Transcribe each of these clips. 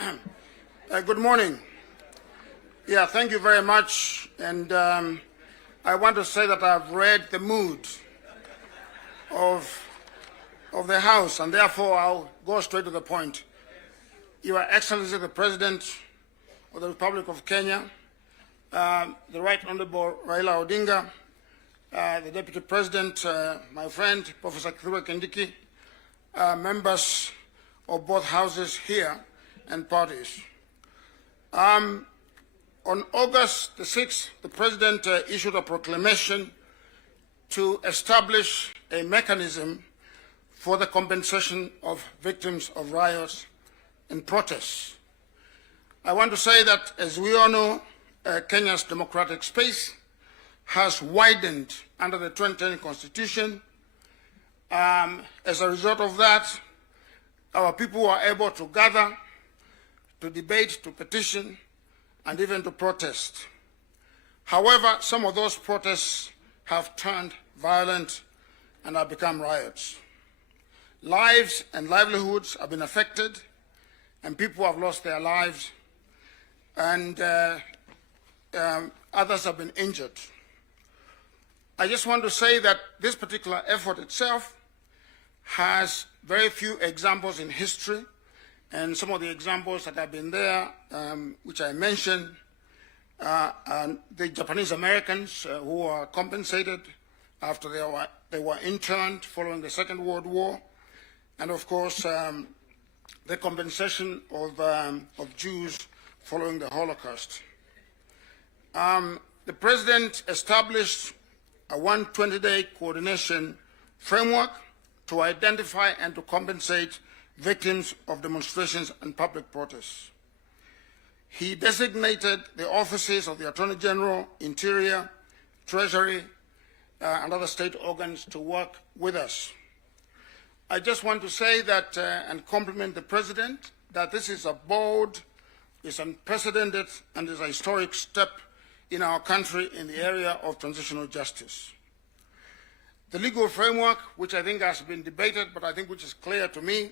Good morning. Yeah, thank you very much. And I want to say that I've read the mood of the House, and therefore I'll go straight to the point. Your Excellency, the President of the Republic of Kenya, the Right Honorable Raila Odinga, the Deputy President, my friend, Professor Kithure Kindiki, members of both houses here and parties. On August the 6th, the President issued a proclamation to establish a mechanism for the compensation of victims of riots and protests. I want to say that, as we all know, Kenya's democratic space has widened under the 2010 Constitution. As a result of that, our people were able to gather, to debate, to petition, and even to protest. However, some of those protests have turned violent and have become riots. Lives and livelihoods have been affected, and people have lost their lives, and others have been injured. I just want to say that this particular effort itself has very few examples in history, and some of the examples that have been there, which I mentioned, the Japanese Americans who were compensated after they were interned following the Second World War, and of course the compensation of Jews following the Holocaust. The President established a 120-day coordination framework to identify and to compensate victims of demonstrations and public protests. He designated the offices of the Attorney General, Interior, Treasury, and other state organs to work with us. I just want to say that and compliment the President that this is a bold, is unprecedented, and is a historic step in our country in the area of transitional justice. The legal framework, which I think has been debated, but I think which is clear to me,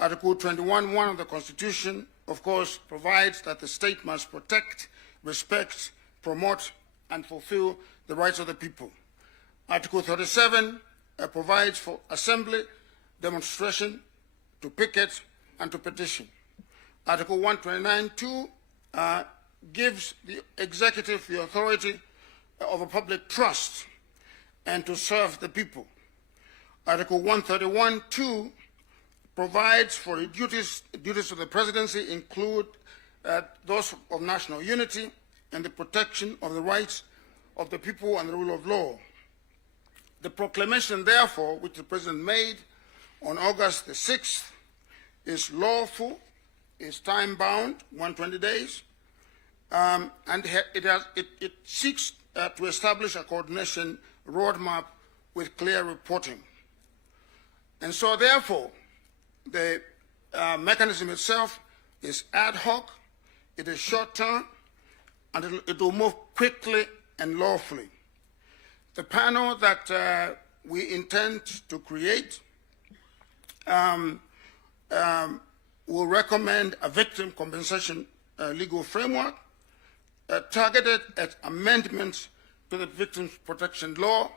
Article 21(1) of the Constitution, of course, provides that the state must protect, respect, promote, and fulfill the rights of the people. Article 37 provides for assembly, demonstration, to picket, and to petition. Article 129(2) gives the executive the authority of a public trust and to serve the people. Article 131(2) provides for the duties of the presidency include those of national unity and the protection of the rights of the people and the rule of law. The proclamation, therefore, which the President made on August the 6th, is lawful, is time-bound, 120 days, and it seeks to establish a coordination roadmap with clear reporting. And so, therefore, the mechanism itself is ad hoc, it is short-term, and it will move quickly and lawfully. The panel that we intend to create will recommend a victim compensation legal framework targeted at amendments to the Victims Protection Law,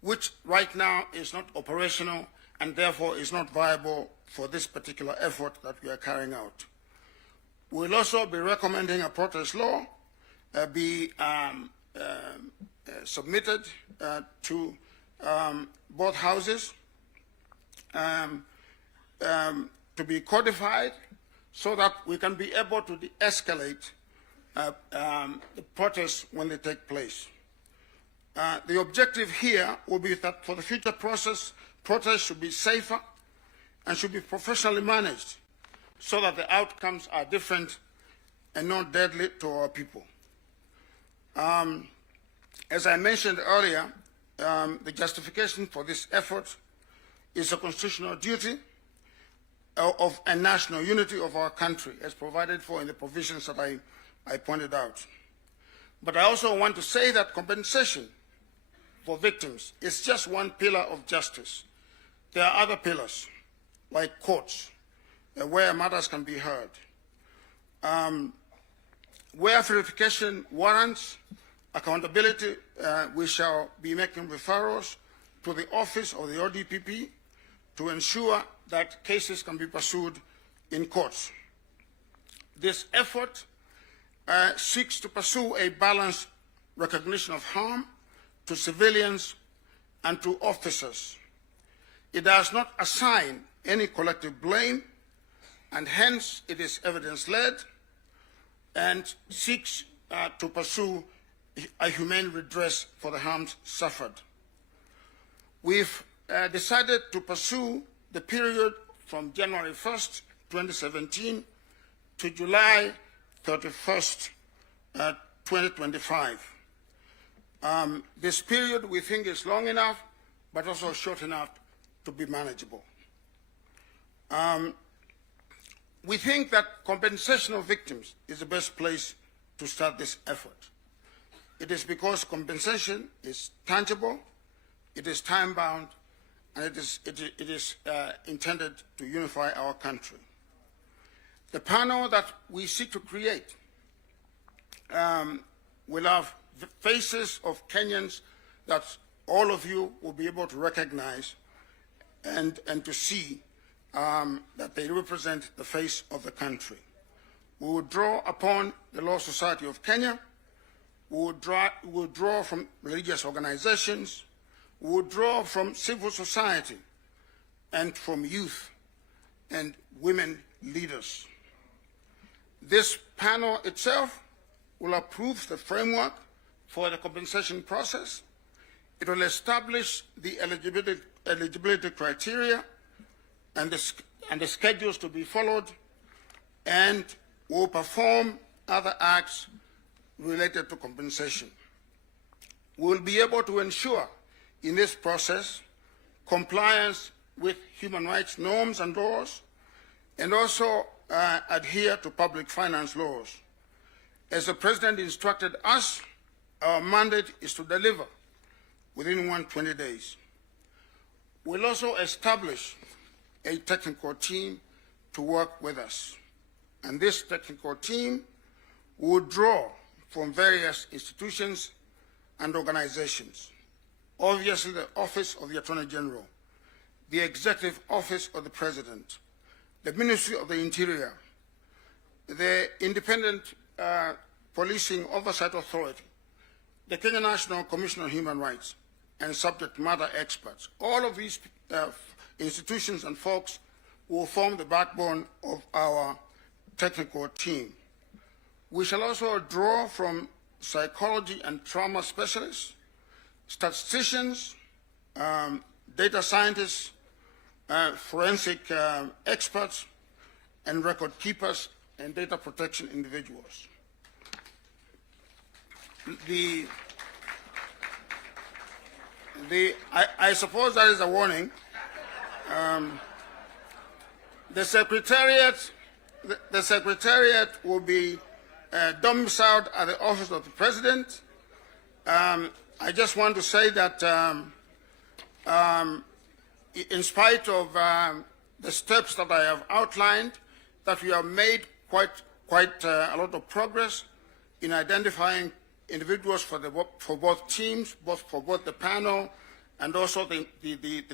which right now is not operational and therefore is not viable for this particular effort that we are carrying out. We'll also be recommending a protest law be submitted to both houses to be codified so that we can be able to de-escalate the protests when they take place. The objective here will be that for the future protests should be safer and should be professionally managed so that the outcomes are different and not deadly to our people. As I mentioned earlier, the justification for this effort is a constitutional duty of a national unity of our country, as provided for in the provisions that I pointed out. But I also want to say that compensation for victims is just one pillar of justice. There are other pillars, like courts, where matters can be heard. Where verification warrants accountability, we shall be making referrals to the office of the ODPP to ensure that cases can be pursued in courts. This effort seeks to pursue a balanced recognition of harm to civilians and to officers. It does not assign any collective blame, and hence it is evidence-led and seeks to pursue a humane redress for the harms suffered. We've decided to pursue the period from January 1st, 2017 to July 31st, 2025. This period we think is long enough, but also short enough to be manageable. We think that compensation of victims is the best place to start this effort. It is because compensation is tangible, it is time-bound, and it is intended to unify our country. The panel that we seek to create will have the faces of Kenyans that all of you will be able to recognize and to see that they represent the face of the country. We will draw upon the Law Society of Kenya. We will draw from religious organizations. We will draw from civil society and from youth and women leaders. This panel itself will approve the framework for the compensation process. It will establish the eligibility criteria and the schedules to be followed, and will perform other acts related to compensation. We will be able to ensure in this process compliance with human rights norms and laws, and also adhere to public finance laws. As the President instructed us, our mandate is to deliver within 120 days. We'll also establish a technical team to work with us. And this technical team will draw from various institutions and organizations. Obviously, the Office of the Attorney General, the Executive Office of the President, the Ministry of the Interior, the Independent Policing Oversight Authority, the Kenya National Commission on Human Rights, and subject matter experts. All of these institutions and folks will form the backbone of our technical team. We shall also draw from psychology and trauma specialists, statisticians, data scientists, forensic experts, and record keepers and data protection individuals. I suppose that is a warning. The Secretariat will be domiciled at the Office of the President. I just want to say that in spite of the steps that I have outlined, that we have made quite a lot of progress in identifying individuals for both teams, for both the panel and also the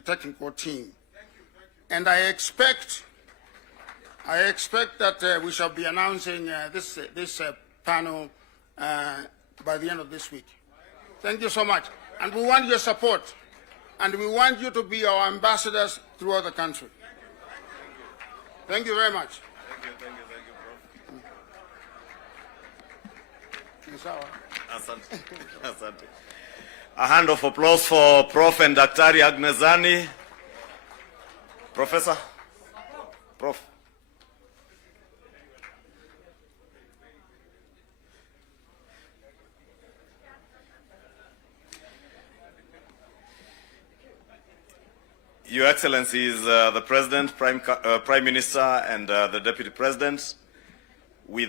technical team. And I expect that we shall be announcing this panel by the end of this week. Thank you so much. And we want your support. And we want you to be our ambassadors throughout the country. Thank you very much. Thank you, Prof. Asante. Asante. A hand of applause for Prof and Daktari Agnesani. Professor? Prof. Your Excellencies, the President, Prime Minister, and the Deputy President, with